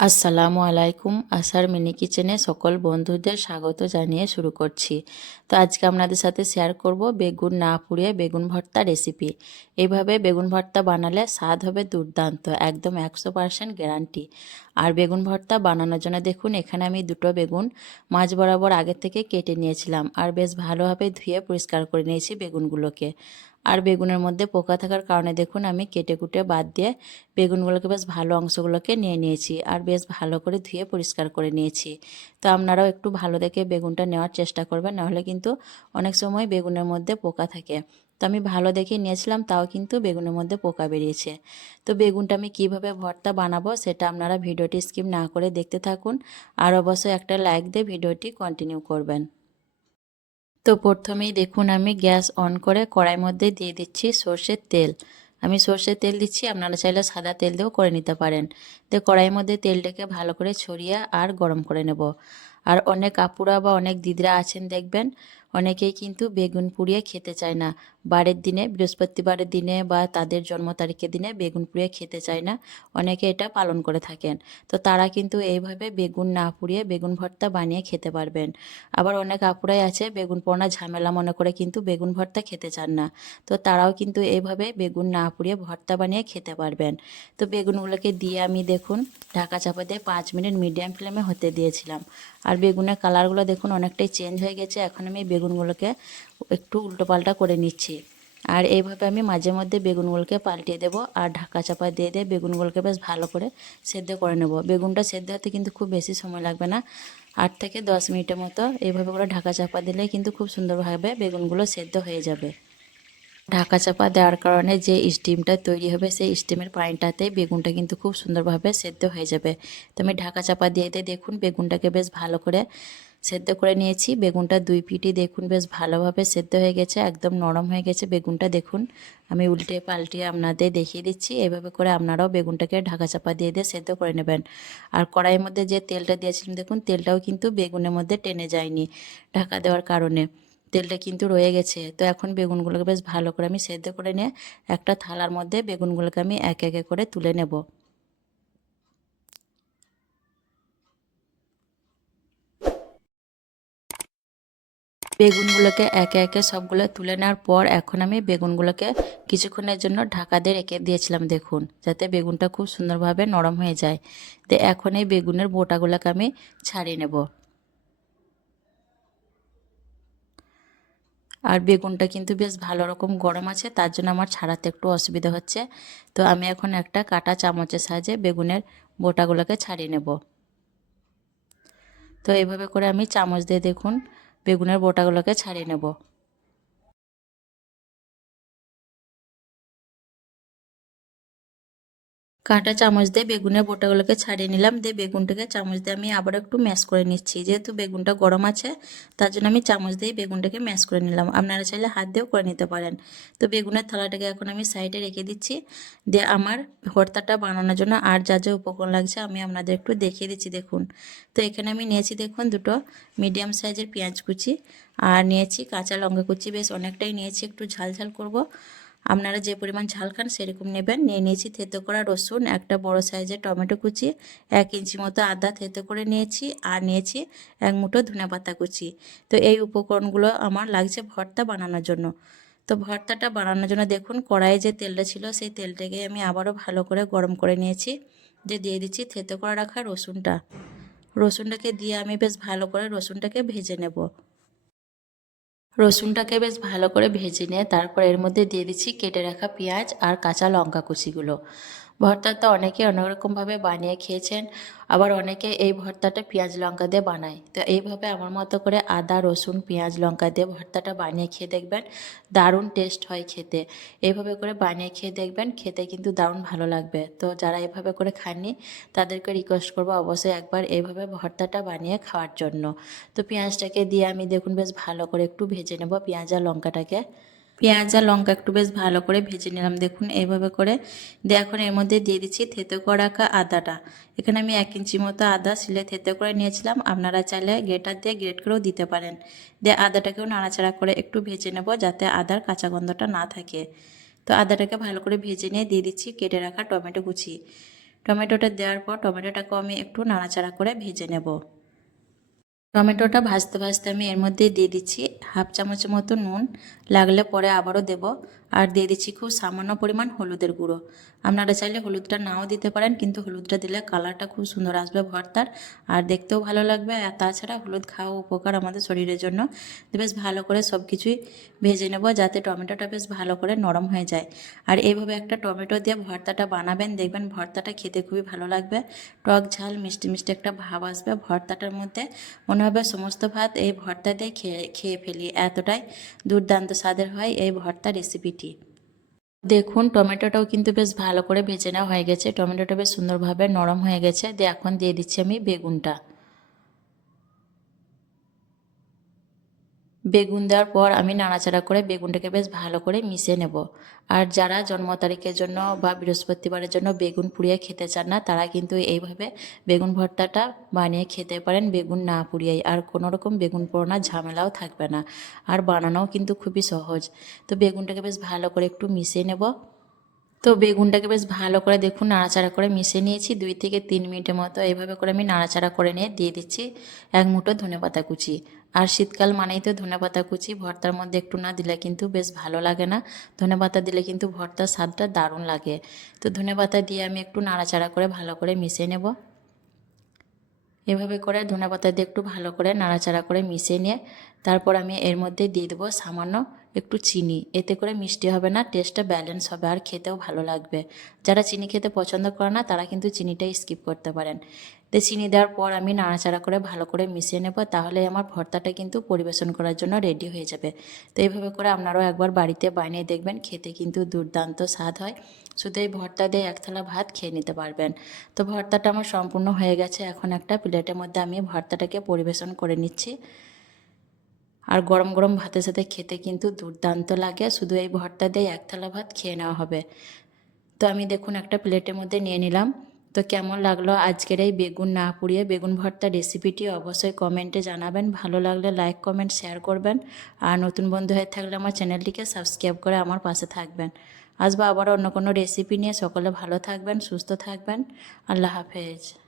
আসসালামু আলাইকুম আসার মিনি কিচেনে সকল বন্ধুদের স্বাগত জানিয়ে শুরু করছি। তো আজকে আপনাদের সাথে শেয়ার করব বেগুন না পুড়িয়ে বেগুন ভর্তা রেসিপি এইভাবে বেগুন ভর্তা বানালে স্বাদ হবে দুর্দান্ত, একদম একশো পারসেন্ট গ্যারান্টি আর বেগুন ভর্তা বানানোর জন্য দেখুন, এখানে আমি দুটো বেগুন মাছ বরাবর আগে থেকে কেটে নিয়েছিলাম। আর বেশ ভালোভাবে ধুয়ে পরিষ্কার করে নিয়েছি বেগুনগুলোকে। আর বেগুনের মধ্যে পোকা থাকার কারণে দেখুন আমি কেটে কুটে বাদ দিয়ে বেগুনগুলোকে বেশ ভালো অংশগুলোকে নিয়ে নিয়েছি আর বেশ ভালো করে ধুয়ে পরিষ্কার করে নিয়েছি। তো আপনারাও একটু ভালো দেখে বেগুনটা নেওয়ার চেষ্টা করবেন, নাহলে কিন্তু অনেক সময় বেগুনের মধ্যে পোকা থাকে। তো আমি ভালো দেখে নিয়েছিলাম, তাও কিন্তু বেগুনের মধ্যে পোকা বেরিয়েছে। তো বেগুনটা আমি কীভাবে ভর্তা বানাবো সেটা আপনারা ভিডিওটি স্কিপ না করে দেখতে থাকুন, আর অবশ্যই একটা লাইক দিয়ে ভিডিওটি কন্টিনিউ করবেন। তো প্রথমেই দেখুন, আমি গ্যাস অন করে কড়াইয়ের মধ্যে দিয়ে দিচ্ছি সর্ষের তেল। আমি সর্ষের তেল দিচ্ছি, আপনারা চাইলে সাদা তেল দিয়েও করে নিতে পারেন। তো কড়াইয়ের মধ্যে তেলটাকে ভালো করে ছড়িয়ে আর গরম করে নেব। আর অনেক আপুরা বা অনেক দিদিরা আছেন দেখবেন অনেকেই কিন্তু বেগুন পুড়িয়ে খেতে চায় না। বারের দিনে, বৃহস্পতিবারের দিনে বা তাদের জন্ম তারিখের দিনে বেগুন পুড়িয়ে খেতে চায় না। অনেকে এটা পালন করে থাকেন। তো তারা কিন্তু এইভাবে বেগুন না পুড়িয়ে বেগুন ভর্তা বানিয়ে খেতে পারবেন। আবার অনেক আপুরাই আছে বেগুন পোড়া ঝামেলা মনে করে কিন্তু বেগুন ভর্তা খেতে চান না। তো তারাও কিন্তু এইভাবে বেগুন না পুড়িয়ে ভর্তা বানিয়ে খেতে পারবেন। তো বেগুনগুলোকে দিয়ে আমি দেখুন, ঢাকা চাপা দিয়ে পাঁচ মিনিট মিডিয়াম ফ্লেমে হতে দিয়েছিলাম। আর বেগুনের কালারগুলো দেখুন অনেকটাই চেঞ্জ হয়ে গেছে। এখন আমি বেগুনগুলোকে একটু উল্টোপাল্টা করে নিচ্ছি। আর এইভাবে আমি মাঝে মধ্যে বেগুনগুলোকে পাল্টিয়ে দেবো আর ঢাকা চাপা দিয়ে দিয়ে বেগুনগুলোকে বেশ ভালো করে সেদ্ধ করে নেব। বেগুনটা সেদ্ধ হতে কিন্তু খুব বেশি সময় লাগবে না। আট থেকে দশ মিনিটের মতো এইভাবে করে ঢাকা চাপা দিলে কিন্তু খুব সুন্দরভাবে বেগুনগুলো সেদ্ধ হয়ে যাবে। ঢাকা চাপা দেওয়ার কারণে যে স্টিমটা তৈরি হবে সেই স্টিমের পানিটাতে বেগুনটা কিন্তু খুব সুন্দরভাবে সেদ্ধ হয়ে যাবে। তো আমি ঢাকা চাপা দিয়ে দিয়ে দেখুন বেগুনটাকে বেশ ভালো করে সেদ্ধ করে নিয়েছি। বেগুনটা দুই পিটি দেখুন, বেশ ভালোভাবে সেদ্ধ হয়ে গেছে, একদম নরম হয়ে গেছে বেগুনটা দেখুন। আমি উল্টে পাল্টে আপনাদের দেখিয়ে দিচ্ছি, এভাবে করে আপনারাও বেগুনটাকে ঢাকা চাপা দিয়ে দিয়ে সেদ্ধ করে নেবেন। আর কড়াইয়ের মধ্যে যে তেলটা দিয়েছিলাম, দেখুন, তেলটাও কিন্তু বেগুনের মধ্যে টেনে যায়নি ঢাকা দেওয়ার কারণে। তেলটা কিন্তু রয়ে গেছে। তো এখন বেগুনগুলোকে বেশ ভালো করে আমি সেদ্ধ করে নিয়ে একটা থালার মধ্যে বেগুনগুলোকে আমি এক একে করে তুলে নেব। বেগুনগুলোকে একে একে সবগুলো তুলে নেওয়ার পর এখন আমি বেগুনগুলোকে কিছুক্ষণের জন্য ঢাকা দিয়ে রেখে দিয়েছিলাম, দেখুন, যাতে বেগুনটা খুব সুন্দরভাবে নরম হয়ে যায়। তো এখন এই বেগুনের বোটাগুলোকে আমি ছাড়িয়ে নেব। আর বেগুনটা কিন্তু বেশ ভালো রকম গরম আছে, তার জন্য আমার ছাড়াতে একটু অসুবিধা হচ্ছে। তো আমি এখন একটা কাটা চামচের সাহায্যে বেগুনের বোটাগুলোকে ছাড়িয়ে নেব। তো এইভাবে করে আমি চামচ দিয়ে দেখুন বেগুনের বোটাগুলোকে ছাড়িয়ে নেব। কাঁটা চামচ দিয়ে বেগুনের বোটাগুলোকে ছাড়িয়ে নিলাম। দিয়ে বেগুনটাকে চামচ দিয়ে আমি আবার একটু ম্যাশ করে নিচ্ছি। যেহেতু বেগুনটা গরম আছে, তার জন্য আমি চামচ দিয়ে বেগুনটাকে ম্যাশ করে নিলাম। আপনারা চাইলে হাত দিয়েও করে নিতে পারেন। তো বেগুনের থালাটাকে এখন আমি সাইডে রেখে দিচ্ছি। দিয়ে আমার ভর্তাটা বানানোর জন্য আর যা যা উপকরণ লাগছে আমি আপনাদের একটু দেখিয়ে দিচ্ছি, দেখুন। তো এখানে আমি নিয়েছি, দেখুন, দুটো মিডিয়াম সাইজের পেঁয়াজ কুচি আর নিয়েছি কাঁচা লঙ্কা কুচি। বেশ, অনেকটাই নিয়েছি। একটু ঝাল ঝাল করব। আপনারা যে পরিমাণ ঝাল খান সেরকম নেবেন। নিয়ে নিয়েছি থেতো করা রসুন, একটা বড় সাইজের টমেটো কুচি, এক ইঞ্চি মতো আদা থেতো করে নিয়েছি আর নিয়েছি এক মুঠো ধনে পাতা কুচি। তো এই উপকরণগুলো আমার লাগছে ভর্তা বানানোর জন্য। তো ভর্তাটা বানানোর জন্য দেখুন, কড়াইয়ে যে তেলটা ছিল সেই তেলটাকে আমি আবারও ভালো করে গরম করে নিয়েছি। যে দিয়ে দিচ্ছি থেতো করে রাখা রসুনটা। রসুনটাকে দিয়ে আমি বেশ ভালো করে রসুনটাকে ভেজে নেব। রসুনটাকে বেশ ভালো করে ভেজে নিয়ে তারপর এর মধ্যে দিয়ে দিচ্ছি কেটে রাখা পেঁয়াজ আর কাঁচা লঙ্কা কুচিগুলো। ভর্তাটা অনেকে অনেক রকমভাবে বানিয়ে খেয়েছেন, আবার অনেকে এই ভর্তাটা পেঁয়াজ লঙ্কা দিয়ে বানায়। তো এইভাবে আমার মতো করে আদা, রসুন, পেঁয়াজ লঙ্কা দিয়ে ভর্তাটা বানিয়ে খেয়ে দেখবেন দারুণ টেস্ট হয় খেতে। এইভাবে করে বানিয়ে খেয়ে দেখবেন, খেতে কিন্তু দারুণ ভালো লাগবে। তো যারা এভাবে করে খাননি, তাদেরকে রিকোয়েস্ট করব অবশ্যই একবার এইভাবে ভর্তাটা বানিয়ে খাওয়ার জন্য। তো পেঁয়াজটাকে দিয়ে আমি দেখুন বেশ ভালো করে একটু ভেজে নেব পেঁয়াজ আর লঙ্কাটাকে। পেঁয়াজ আর লঙ্কা একটু বেশ ভালো করে ভেজে নিলাম। দেখুন, এইভাবে করে দিয়ে এখন এর মধ্যে দিয়ে দিচ্ছি থেতো করে রাখা আদাটা। এখানে আমি এক ইঞ্চি মতো আদা সিলে থেতো করে নিয়েছিলাম। আপনারা চাইলে গ্রেটার দিয়ে গ্রেট করেও দিতে পারেন। দিয়ে আদাটাকেও নাড়াচাড়া করে একটু ভেজে নেব যাতে আদার কাঁচা গন্ধটা না থাকে। তো আদাটাকে ভালো করে ভেজে নিয়ে দিয়ে দিচ্ছি কেটে রাখা টমেটো কুচি। টমেটোটা দেওয়ার পর টমেটোটাকে আমি একটু নাড়াচাড়া করে ভেজে নেব। টমেটোটা ভাজতে ভাজতে আমি এর মধ্যে দিয়ে দিচ্ছি হাফ চামচের মতো নুন, লাগলে পরে আবারও দেব। আর দিয়ে দিচ্ছি খুব সামান্য পরিমাণ হলুদের গুঁড়ো। আপনারা চাইলে হলুদটা নাও দিতে পারেন, কিন্তু হলুদটা দিলে কালারটা খুব সুন্দর আসবে ভর্তার আর দেখতেও ভালো লাগবে। আর তাছাড়া হলুদ খাওয়া উপকার আমাদের শরীরের জন্য। বেশ ভালো করে সব কিছুই ভেজে নেব যাতে টমেটোটা বেশ ভালো করে নরম হয়ে যায়। আর এইভাবে একটা টমেটো দিয়ে ভর্তাটা বানাবেন, দেখবেন ভর্তাটা খেতে খুবই ভালো লাগবে। টক ঝাল, মিষ্টি মিষ্টি একটা ভাব আসবে ভর্তাটার মধ্যে। মনে হবে সমস্ত ভাত এই ভর্তা দিয়ে খেয়ে খেয়ে ফেলি। এতটাই দুর্দান্ত স্বাদের হয় এই ভর্তা রেসিপিটি। দেখুন, টমেটোটাও কিন্তু বেশ ভালো করে ভেজে নেওয়া হয়ে গেছে। টমেটোটা বেশ সুন্দরভাবে নরম হয়ে গেছে। দিয়ে এখন দিয়ে দিচ্ছি আমি বেগুনটা। বেগুন দেওয়ার পর আমি নাড়াচাড়া করে বেগুনটাকে বেশ ভালো করে মিশিয়ে নেব। আর যারা জন্ম তারিখের জন্য বা বৃহস্পতিবারের জন্য বেগুন পুড়িয়ে খেতে চান না, তারা কিন্তু এইভাবে বেগুন ভর্তাটা বানিয়ে খেতে পারেন বেগুন না পুড়িয়েই। আর কোনো রকম বেগুন পোড়ানোর ঝামেলাও থাকবে না। আর বানানোও কিন্তু খুবই সহজ। তো বেগুনটাকে বেশ ভালো করে একটু মিশিয়ে নেব। তো বেগুনটাকে বেশ ভালো করে দেখুন, নাড়াচাড়া করে মিশিয়ে নিয়েছি। দুই থেকে তিন মিনিটের মতো এইভাবে করে আমি নাড়াচাড়া করে নিয়ে দিয়ে দিচ্ছি এক মুঠো ধনেপাতা কুচি। আর শীতকাল মানেই তো ধনেপাতা কুচি, ভর্তার মধ্যে একটু না দিলে কিন্তু বেশ ভালো লাগে না। ধনেপাতা দিলে কিন্তু ভর্তার স্বাদটা দারুণ লাগে। তো ধনেপাতা দিয়ে আমি একটু নাড়াচাড়া করে ভালো করে মিশিয়ে নেব। এভাবে করে ধনেপাতা দিয়ে একটু ভালো করে নাড়াচাড়া করে মিশিয়ে নিয়ে তারপর আমি এর মধ্যে দিয়ে দেবো সামান্য একটু চিনি, এতে করে মিষ্টি হবে না টেস্টটা ব্যালেন্স হবে আর খেতেও ভালো লাগবে। যারা চিনি খেতে পছন্দ করে না, তারা কিন্তু চিনিটাই স্কিপ করতে পারেন। তো চিনি দেওয়ার পর আমি নাড়াচাড়া করে ভালো করে মিশিয়ে নেব, তাহলে আমার ভর্তাটা কিন্তু পরিবেশন করার জন্য রেডি হয়ে যাবে। তো এইভাবে করে আপনারাও একবার বাড়িতে বানিয়ে দেখবেন, খেতে কিন্তু দুর্দান্ত স্বাদ হয়। শুধু এই ভর্তা দিয়ে এক থালা ভাত খেয়ে নিতে পারবেন। তো ভর্তাটা আমার সম্পূর্ণ হয়ে গেছে, এখন একটা প্লেটের মধ্যে আমি ভর্তাটাকে পরিবেশন করে নিচ্ছি। আর গরম গরম ভাতের সাথে খেতে কিন্তু দুর্দান্ত লাগে। শুধু এই ভর্তা দিয়ে এক থালা ভাত খেয়ে নেওয়া হবে। তো আমি দেখুন একটা প্লেটের মধ্যে নিয়ে নিলাম। তো কেমন লাগল আজকের এই বেগুন না পুড়িয়ে বেগুন ভর্তা রেসিপিটি অবশ্যই কমেন্টে জানাবেন। ভালো লাগলে লাইক, কমেন্ট, শেয়ার করবেন। আর নতুন বন্ধু হয়ে থাকলে আমার চ্যানেলটিকে সাবস্ক্রাইব করে আমার পাশে থাকবেন। আসব আবার অন্য কোনো রেসিপি নিয়ে। সকলে ভালো থাকবেন, সুস্থ থাকবেন। আল্লাহ হাফেজ।